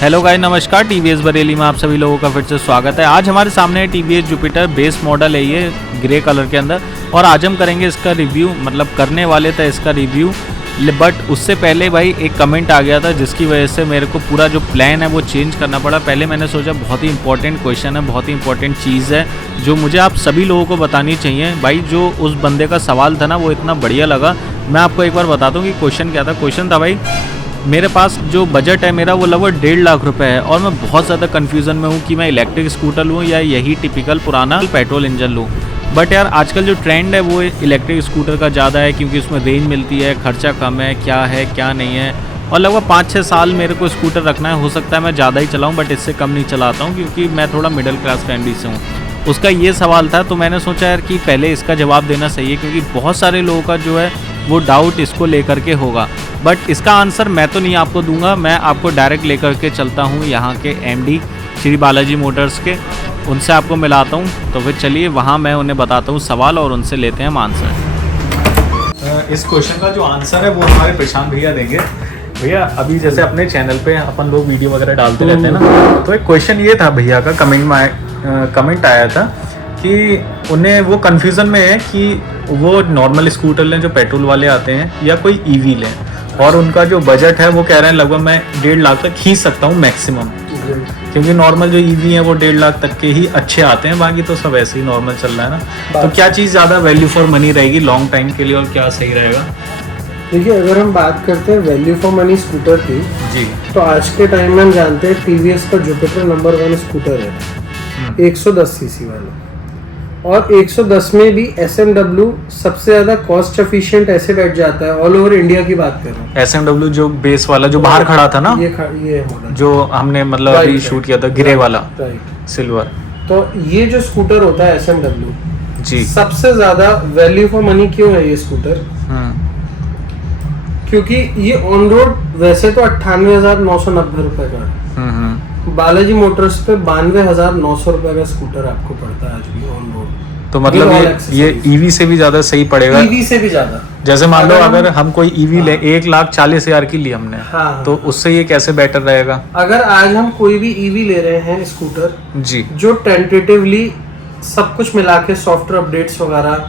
Hello guys, नमस्कार। TVS Bareilly में आप सभी लोगों का फिर से स्वागत है। आज हमारे सामने है टीवीएस जुपिटर बेस मॉडल है, ये ग्रे कलर के अंदर, और आज हम करेंगे इसका रिव्यू। मतलब करने वाले थे इसका रिव्यू, बट उससे पहले भाई एक कमेंट आ गया था जिसकी वजह से मेरे को पूरा जो प्लान है वो चेंज करना पड़ा। पहले मैंने सोचा बहुत ही इंपॉर्टेंट क्वेश्चन है, बहुत ही इंपॉर्टेंट चीज़ है जो मुझे आप सभी लोगों को बतानी चाहिए। भाई जो उस बंदे का सवाल था ना वो इतना बढ़िया लगा। मैं आपको एक बार बताता हूँ कि क्वेश्चन क्या था। क्वेश्चन था भाई, मेरे पास जो बजट है मेरा वो लगभग 1.5 लाख रुपए है और मैं बहुत ज़्यादा कन्फ्यूज़न में हूँ कि मैं इलेक्ट्रिक स्कूटर लूँ या यही टिपिकल पुराना पेट्रोल इंजन लूँ। बट यार आजकल जो ट्रेंड है वो इलेक्ट्रिक स्कूटर का ज़्यादा है, क्योंकि उसमें रेंज मिलती है, खर्चा कम है क्या नहीं है, और लगभग 5-6 साल मेरे को स्कूटर रखना है। हो सकता है मैं ज़्यादा ही चलाऊँ बट इससे कम नहीं चलाता हूँ, क्योंकि मैं थोड़ा मिडिल क्लास फैमिली से हूँ। उसका ये सवाल था, तो मैंने सोचा यार कि पहले इसका जवाब देना सही है, क्योंकि बहुत सारे लोगों का जो है वो डाउट इसको लेकर के होगा। बट इसका आंसर मैं तो नहीं आपको दूंगा, मैं आपको डायरेक्ट लेकर के चलता हूँ यहाँ के एमडी श्री बालाजी मोटर्स के, उनसे आपको मिलाता हूँ। तो फिर चलिए वहाँ मैं उन्हें बताता हूँ सवाल और उनसे लेते हैं हम आंसर। इस क्वेश्चन का जो आंसर है वो हमारे प्रशांत भैया देंगे। भैया अभी जैसे अपने चैनल पे अपन लोग वीडियो वगैरह डालते रहते हैं ना, तो एक क्वेश्चन ये था भैया का, कमेंट आया था कि उन्हें वो कन्फ्यूज़न में है कि वो नॉर्मल स्कूटर लें जो पेट्रोल वाले आते हैं या कोई ईवी लें, और उनका जो बजट है वो कह रहे हैं लगभग मैं 1.5 लाख तक खींच सकता हूँ मैक्सिमम, क्योंकि नॉर्मल जो ईवी है वो 1.5 लाख तक के ही अच्छे आते हैं, बाकी तो सब ऐसे ही नॉर्मल चल रहा है ना। तो क्या चीज़ ज़्यादा वैल्यू फॉर मनी रहेगी लॉन्ग टाइम के लिए और क्या सही रहेगा? देखिए, अगर हम बात करते हैं वैल्यू फॉर मनी स्कूटर की जी, तो आज के टाइम में हम जानते हैं टीवीएस का जुपिटर नंबर 1 स्कूटर है 110 सीसी वाला, और 110 में भी एसएमडब्ल्यू सबसे ज्यादा कॉस्ट एफिशिएंट ऐसे बैठ जाता है। ऑल ओवर इंडिया की बात कर रहे हैं, एसएमडब्ल्यू जो बेस वाला जो बाहर खड़ा था ना, ये मॉडल जो हमने मतलब अभी शूट किया था, ग्रे वाला, सिल्वर। तो ये जो स्कूटर होता है एसएमडब्ल्यू जी, सबसे ज्यादा वैल्यू फॉर मनी क्यों है ये स्कूटर? क्योंकि ये ऑन रोड वैसे तो 98,990 रुपए का है, बालाजी मोटर्स पे 92,900 रुपए का स्कूटर आपको पड़ता है आज भी ऑन रोड। तो मतलब ये ईवी से भी ज्यादा सही पड़ेगा? ईवी से भी ज्यादा। जैसे मान लो अगर हम कोई ईवी ले 1,40,000 की ली हमने, तो उससे ये कैसे बेटर रहेगा? अगर आज हम कोई भी ईवी ले रहे हैं स्कूटर जी, जो टेंटेटिवली सब कुछ मिला के सॉफ्टवेयर अपडेट्स वगैरह,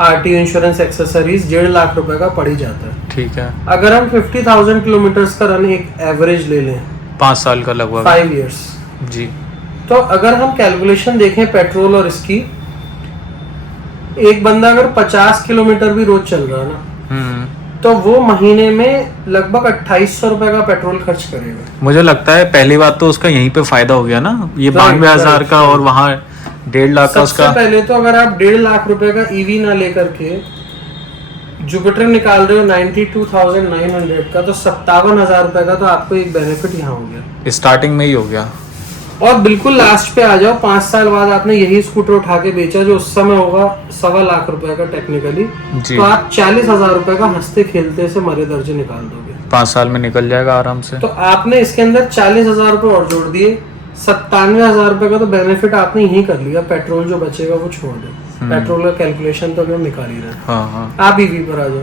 आरटीओ, इंश्योरेंस, एक्सेसरीज 1.5 लाख रुपए का पड़ ही जाता है। ठीक है। अगर हम 50,000 किलोमीटर्स का रन एक एवरेज ले लें 5 साल का लगभग, 5 इयर्स, जी, तो अगर हम कैलकुलेशन देखें पेट्रोल और इसकी, एक बंदा अगर 50 किलोमीटर भी रोज चल रहा है ना, तो वो महीने में लगभग 2,800 रुपए का पेट्रोल खर्च करेगा। मुझे लगता है पहली बात तो उसका यहीं पे फायदा हो गया ना, ये 92,000 का और वहाँ 1.5 लाख का उसका। पहले तो अगर आप 1.5 लाख रुपए का ईवी ना लेकर के जुपिटर निकाल रहे हो 92,900 का, तो 57,000 रुपए का तो आपको एक बेनिफिट यहाँ हो गया, स्टार्टिंग में ही हो गया। और बिल्कुल लास्ट पे आ जाओ, 5 साल बाद आपने यही स्कूटर उठा के बेचा जो उस समय होगा 1.25 लाख रुपए का टेक्निकली, तो आप 40,000 रुपए का हंसते खेलते से मरे दर्जे निकाल दोगे। 5 साल में निकल जाएगा आराम से। तो आपने इसके अंदर 40,000 रुपए और जोड़ दिए, 97,000 रुपए का तो बेनिफिट आपने यही कर लिया। पेट्रोल जो बचेगा वो छोड़ दो, पेट्रोल का कैलकुलेशन तो हम निकाल ही रहे हैं। हाँ। आप ईवी पर आ जाओ।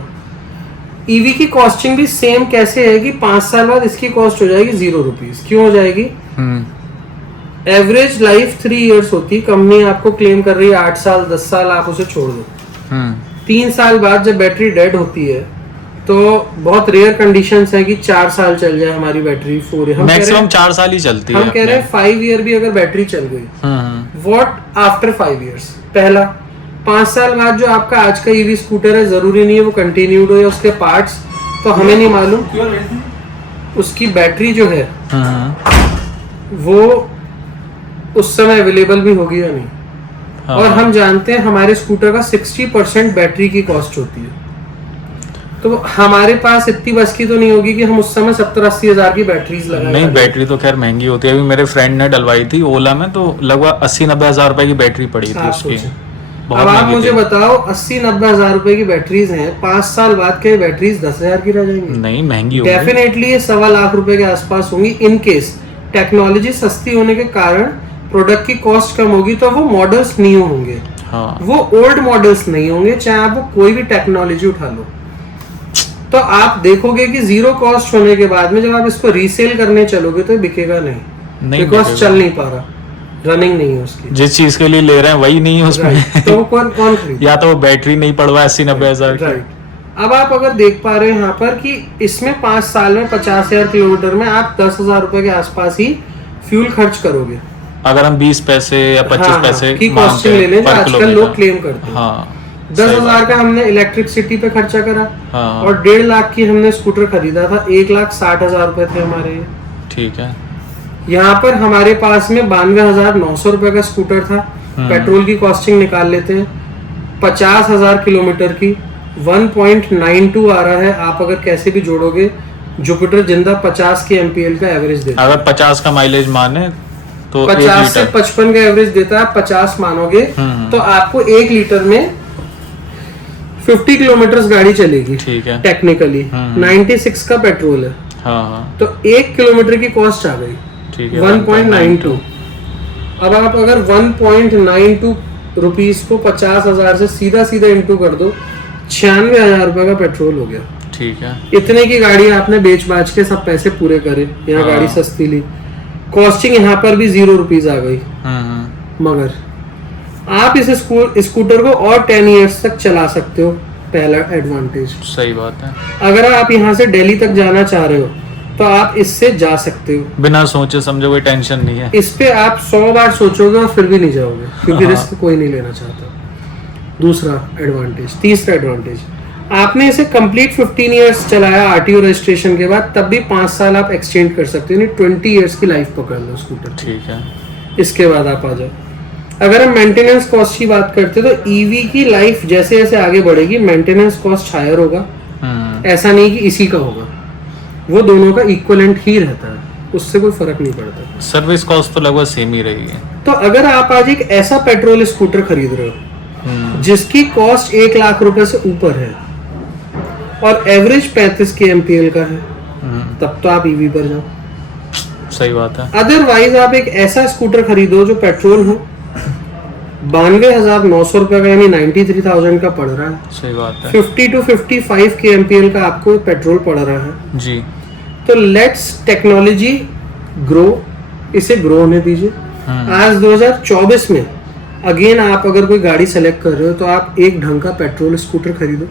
ईवी की कॉस्टिंग भी सेम कैसे है कि 5 साल बाद इसकी कॉस्ट हो जाएगी 0 रुपीज। क्यों हो जाएगी? एवरेज लाइफ 3 इयर्स होती, कंपनी आपको क्लेम कर रही है 8 साल 10 साल, आप उसे छोड़ दो। 3 साल बाद जब बैटरी डेड होती है तो बहुत रेयर कंडीशंस है कि 4 साल चल जाए हमारी बैटरी। मैक्सिमम 4 साल ही चलती है। हम कह रहे हैं 5 ईयर भी अगर बैटरी चल गई, व्हाट आफ्टर 5 इयर्स? पहला, 5 साल बाद जो आपका आज का ईवी स्कूटर है, जरूरी नहीं है वो कंटिन्यूड हो या उसके पार्ट्स तो हमें नहीं मालूम, उसकी बैटरी जो है वो उस समय अवेलेबल भी होगी या नहीं। और हम जानते हैं हमारे स्कूटर का 60% बैटरी की कॉस्ट होती है, तो हमारे पास इतनी बस की तो नहीं होगी कि हम उस समय 70-80 हजार की बैटरीज लगाएं। नहीं, बैटरी तो खैर महंगी होती है। अभी मेरे फ्रेंड ने डलवाई थी ओला में, तो लगभग 80-90 हजार रुपए की बैटरी पड़ी थी उसकी। अब आप मुझे बताओ, 80-90 हजार रुपए की बैटरीज हैं, 5 साल बाद के बैटरीज 10,000 की रह जाएंगी? नहीं, महंगी होगी डेफिनेटली, ये 1.25 लाख रुपए के आसपास होंगी। इन केस टेक्नोलॉजी सस्ती होने के कारण प्रोडक्ट की कॉस्ट कम होगी, तो वो मॉडल्स न्यू होंगे। वो ओल्ड मॉडल्स नहीं होंगे, चाहे आप वो कोई भी टेक्नोलॉजी उठा लो। तो आप देखोगे कि जीरो कॉस्ट होने के बाद में जब आप इसको रीसेल करने चलोगे तो बिकेगा नहीं, बिकॉज चल नहीं पा रहा, रनिंग नहीं है उसकी। जिस चीज के लिए ले रहे हैं वही नहीं है उसमें। तो कौन खरीद, या तो वो बैटरी नहीं पड़वा 80-90 हजार। राइट। अब आप अगर देख पा रहे हैं यहाँ पर कि इसमें 5 साल में 50,000 किलोमीटर में आप 10,000 रुपए के आसपास ही फ्यूल खर्च करोगे, अगर हम 20 पैसे या 25 पैसे की कॉस्टिंग ले लें, आजकल लोग क्लेम करते हैं। हाँ, 10,000 का हमने इलेक्ट्रिसिटी पे खर्चा करा, हाँ, और 1.5 लाख की हमने स्कूटर खरीदा था, 1,60,000 रुपए थे हमारे। ठीक है। यहाँ पर हमारे पास में 92,900 रुपए का स्कूटर था, पेट्रोल की कॉस्टिंग निकाल लेते हैं, 50,000 किलोमीटर की 1.92 आ रहा है। आप अगर कैसे भी जोड़ोगे, जुपिटर जिंदा 50 के एमपीएल का एवरेज देता है। अगर 50 का माइलेज माने तो 50 से 55 का एवरेज देता है, 50 मानोगे तो आपको 1 लीटर में 50 किलोमीटर गाड़ी चलेगी। ठीक है। टेक्निकली 96 का पेट्रोल है। हाँ, तो 1 किलोमीटर की कॉस्ट आ गई, ठीक है, 1.92। अब आप अगर 1.92 रुपीज को 50,000 से सीधा इंटू कर दो, 96,000 रुपए का पेट्रोल हो गया। ठीक है। इतने की गाड़ी आपने बेच बाच के सब पैसे पूरे करे, यहाँ गाड़ी सस्ती ली, कॉस्टिंग यहाँ पर भी 0 रुपीज आ गई। मगर आप इस स्कूटर को और 10 इयर्स तक चला सकते हो, पहला एडवांटेज। सही बात है। अगर आप यहाँ से दिल्ली तक जाना चाह रहे हो तो आप इससे जा सकते हो बिना सोचे समझे, कोई टेंशन नहीं है। इस पे आप 100 बार सोचोगे और फिर भी नहीं जाओगे, क्योंकि रिस्क कोई नहीं लेना चाहता। दूसरा एडवांटेज, तीसरा एडवांटेज, आपने इसे कंप्लीट 15 इयर्स चलाया आरटीओ रजिस्ट्रेशन के बाद, तब भी 5 साल आप एक्सचेंज कर सकते हो, यानी 20 इयर्स की लाइफ पकड़ लो स्कूटर। ठीक है। इसके बाद आप आ जाओ, अगर हम मेंटेनेंस कॉस्ट की बात करते हैं तो ईवी की लाइफ जैसे जैसे आगे बढ़ेगी मेंटेनेंस कॉस्ट हायर होगा। ऐसा नहीं कि इसी का होगा, वो दोनों का इक्विवेलेंट ही रहता है, उससे कोई फर्क नहीं पड़ता। सर्विस कॉस्ट तो लगभग सेम ही रहेगी। तो अगर आप आज एक ऐसा पेट्रोल स्कूटर खरीद रहे हो जिसकी कॉस्ट 1 लाख रुपए से ऊपर है और एवरेज 35 के एमपीएल का है, तब तो आप ईवी पर जाओ। सही बात है। अदरवाइज आप एक ऐसा स्कूटर खरीदो जो पेट्रोल हो, 92,900 रुपए का, यानी 93,000 का पड़ रहा है। सही बात है। 50 to 55 के एमपीएल का आपको पेट्रोल पड़ रहा है जी। तो लेट्स टेक्नोलॉजी ग्रो, इसे ग्रो होने दीजिए। आज 2024 में अगेन आप अगर कोई गाड़ी सेलेक्ट कर रहे हो तो आप एक ढंग का पेट्रोल स्कूटर खरीदो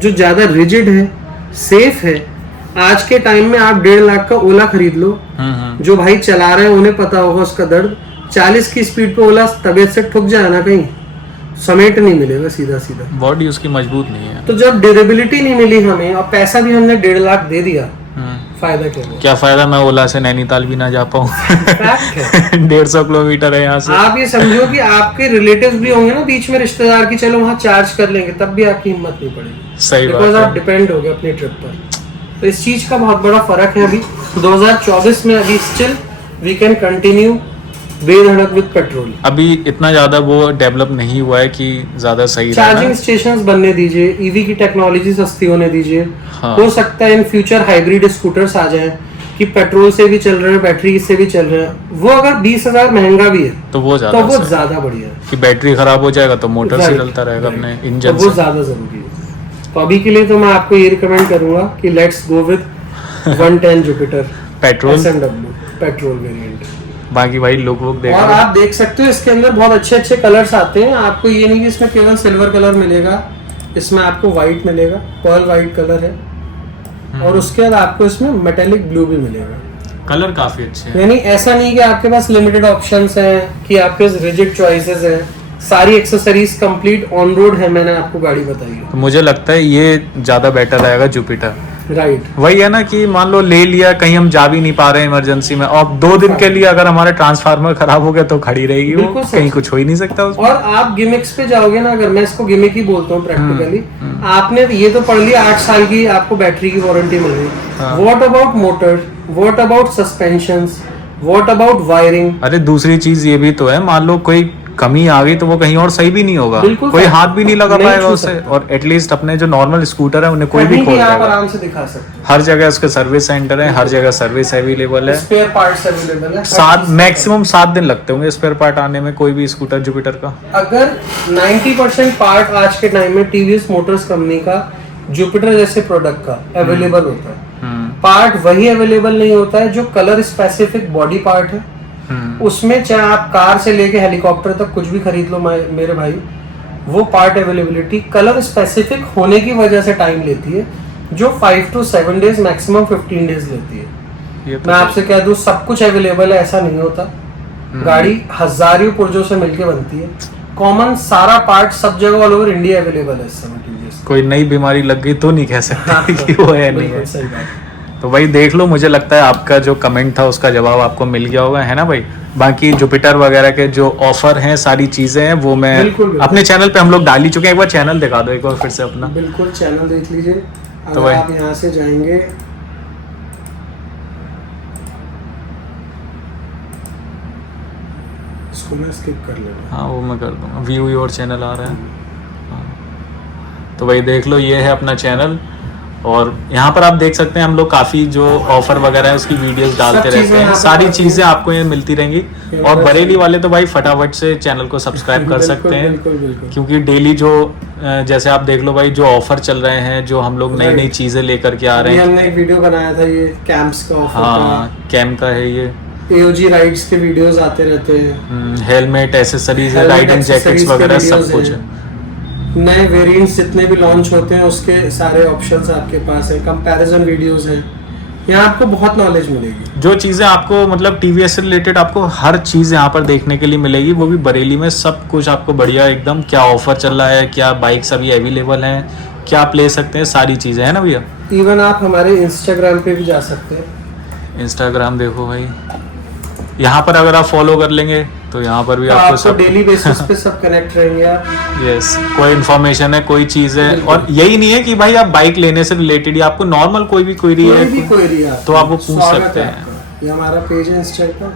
जो ज्यादा रिजिड है, सेफ है। आज के टाइम में आप 1.5 लाख का ओला खरीद लो, जो भाई चला रहे हैं उन्हें पता होगा उसका दर्द। 40 की स्पीड पे ओला तबीयत से ठुक जाए ना, कहीं समेट नहीं मिलेगा सीधा सीधा, बॉडी उसकी मजबूत नहीं है। तो जब ड्यूरेबिलिटी नहीं मिली हमें और पैसा भी हमने 1.5 लाख दे दिया, फायदा क्या फायदा, मैं ओला से नैनीताल भी ना जा पाऊँ। 150 किलोमीटर है यहाँ से। आप ये समझो कि आपके रिलेटिव्स भी होंगे ना बीच में, रिश्तेदार की, चलो वहाँ चार्ज कर लेंगे, तब भी आपकी हिम्मत नहीं पड़ेगी। सही बात बिकॉज है। आप डिपेंड हो गए अपनी ट्रिप पर। तो इस चीज का बहुत बड़ा फर्क है अभी 2024 में। अभी स्टिल वी कैन कंटिन्यू बेधड़क विद पेट्रोल। अभी इतना ज्यादा वो डेवलप नहीं हुआ है कि ज्यादा सही चार्जिंग स्टेशंस बनने दीजिए, ईवी की टेक्नोलॉजी सस्ती होने दीजिए। हाँ। हो सकता है इन फ्यूचर हाइब्रिड स्कूटर्स आ जाएं कि पेट्रोल से भी चल रहे हैं, बैटरी से भी चल रहे हैं। वो अगर 20,000 महंगा भी है तो वो ज्यादा बढ़िया है कि बैटरी खराब हो जाएगा तो मोटर से चलता रहेगा अपने इंजन से। वो ज्यादा जरूरी है। तो अभी के लिए तो मैं आपको ये रिकमेंड करूंगा कि let's go with 110 Jupiter petrol SMW petrol variant. बाकी भाई लोग देखो, और आप देख सकते हो इसके अंदर बहुत अच्छे अच्छे कलर्स आते हैं। आपको ये नहीं कि इसमें केवल सिल्वर कलर मिलेगा, इसमें आपको व्हाइट मिलेगा, पर्ल व्हाइट कलर है, और उसके बाद आपको इसमें मेटेलिक ब्लू भी मिलेगा। कलर काफी अच्छे हैं। यानी ऐसा नहीं कि आपके पास लिमिटेड ऑप्शंस हैं कि आपके पास रिजिड चॉइसेस हैं, सारी एक्सेसरीज कंप्लीट ऑन रोड है। मैंने आपको गाड़ी बताई है, तो मुझे लगता है ये ज्यादा बेटर रहेगा जुपिटर। राइट। वही है ना कि मान लो ले लिया, कहीं हम जा भी नहीं पा रहे हैं इमरजेंसी में, और 2 दिन के लिए अगर हमारा ट्रांसफार्मर खराब हो गया तो खड़ी रहेगी वो, कहीं कुछ हो ही नहीं सकता उसमें। और आप गिमिक्स पे जाओगे ना, अगर मैं इसको गिमिक ही बोलता हूँ प्रैक्टिकली, आपने ये तो पढ़ लिया 8 साल की आपको बैटरी की वारंटी मिल रही। What about motor, what about suspensions, what about wiring. अरे दूसरी चीज ये भी तो है, मान लो कोई कमी आ गई तो वो कहीं और सही भी नहीं होगा, कोई हाथ भी नहीं लगा पाएगा उसे। और एटलीस्ट अपने जो नॉर्मल स्कूटर है उन्हें कोई भी खोल आप आराम से दिखा सकते हैं। हर जगह उसके सर्विस सेंटर है, हर जगह सर्विस अवेलेबल है, स्पेयर पार्ट्स अवेलेबल है। 7 मैक्सिमम 7 दिन लगते होंगे स्पेयर पार्ट आने में कोई भी स्कूटर जुपिटर का। अगर 90% पार्ट आज के टाइम में टीवीएस मोटर्स कंपनी का जुपिटर जैसे प्रोडक्ट का अवेलेबल होता है। पार्ट वही अवेलेबल नहीं होता है जो कलर स्पेसिफिक बॉडी पार्ट है, उसमें चाहे आप कार से लेके हेलीकॉप्टर तक कुछ भी खरीद लो मेरे भाई, वो पार्ट अवेलेबिलिटी कलर स्पेसिफिक होने की वजह से टाइम लेती है, जो 5 to 7 डेज मैक्सिमम 15 डेज लेती है। मैं आपसे कह दूं सब कुछ अवेलेबल है ऐसा नहीं होता, गाड़ी हजारों पुर्जों से मिलके बनती है, कॉमन सारा पार्ट सब जगह ऑल ओवर इंडिया अवेलेबल है इस समय टीवीएस। कोई नई बीमारी लग गई तो नहीं कह सकते कि वो है नहीं है। सही बात। तो भाई देख लो, मुझे लगता है आपका जो कमेंट था उसका जवाब आपको मिल गया होगा, है ना भाई। बाकी जुपिटर वगैरह के जो ऑफर हैं, सारी चीजें हैं, वो मैं बिल्कुल। अपने चैनल पे हम लोग डाल ही चुके हैं। एक बार चैनल दिखा दो एक बार फिर से अपना। बिल्कुल चैनल देख लीजिए। तो अगर आप यहाँ से जाएंगे इसको मैं स्किप कर लेना। हाँ वो मैं कर दूंगा, व्यू योर चैनल आ रहा है। हाँ। तो भाई देख लो, ये है अपना चैनल, और यहाँ पर आप देख सकते हैं हम लोग काफ़ी जो ऑफर वगैरह है उसकी वीडियोस डालते रहते हैं, सारी चीज़ें आपको ये मिलती रहेंगी। और बरेली वाले तो भाई फटाफट से चैनल को सब्सक्राइब कर सकते हैं, क्योंकि डेली जो जैसे आप देख लो भाई, जो ऑफर चल रहे हैं, जो हम लोग नई नई चीज़ें लेकर के आ रहे हैं। हमने एक वीडियो बनाया था ये कैंप्स का ऑफर। हाँ कैंप का है ये। AOG राइड्स के वीडियोस आते रहते हैं, हेलमेट, एसेसरीज, राइडिंग जैकेट्स वगैरह सब कुछ है। नए वेरिएंट्स जितने भी लॉन्च होते हैं उसके सारे ऑप्शंस आपके पास है, कंपैरिजन वीडियोस हैं, यहाँ आपको बहुत नॉलेज मिलेगी। जो चीज़ें आपको मतलब टीवीएस से रिलेटेड आपको हर चीज़ यहाँ पर देखने के लिए मिलेगी, वो भी बरेली में सब कुछ आपको बढ़िया एकदम। क्या ऑफर चल रहा है, क्या बाइक्स अभी अवेलेबल हैं, क्या आप ले सकते हैं, सारी चीज़ें है ना भैया। इवन आप हमारे इंस्टाग्राम पे भी जा सकते हैं। इंस्टाग्राम देखो भाई, यहाँ पर अगर आप फॉलो कर लेंगे तो यहाँ पर भी आपको सब डेली बेसिस पे सब कनेक्ट रहेंगे आप। यस, कोई इन्फॉर्मेशन है, कोई चीज़ है, और यही नहीं है कि भाई आप बाइक लेने से रिलेटेड, या आपको नॉर्मल कोई भी क्वेरी है तो आप वो पूछ सकते हैं। ये हमारा पेज है इंस्टा का,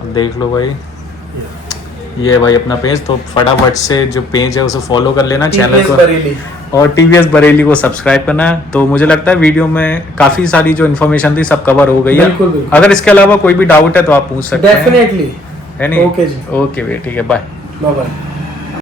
अब देख लो भाई, ये है भाई अपना पेज। तो फटाफट से जो पेज है उसे फॉलो कर लेना, चैनल को, और टीवीएस बरेली को सब्सक्राइब करना है। तो मुझे लगता है वीडियो में काफ़ी सारी जो इन्फॉर्मेशन थी सब कवर हो गई है। बिल्कुल। अगर इसके अलावा कोई भी डाउट है तो आप पूछ सकते हैं, डेफिनेटली है नहीं। ओके जी, ओके भैया, ठीक है, बाय बाय बाय।